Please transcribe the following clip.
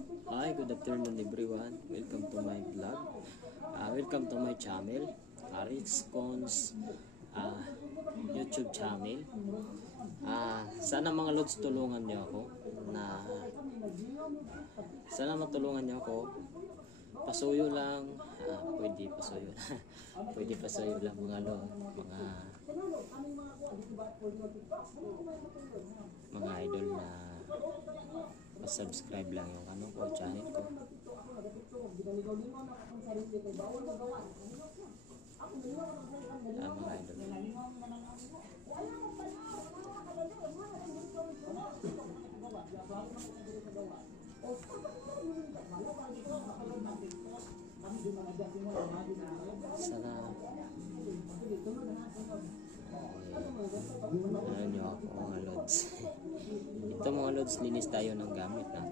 Hi, good afternoon everyone. Welcome to my vlog. Welcome to my channel, Rich Cons YouTube channel. Sana mga lods tulungan niyo ako na sana matulungan niyo ako. Pasuyo lang, pwede pasuyo. Pwede pasuyo lang mga idol na pa-subscribe lang yung channel ko. Mga idol. Sana ano nyo ako mga lods. Ito mga lods, linis tayo ng gamit na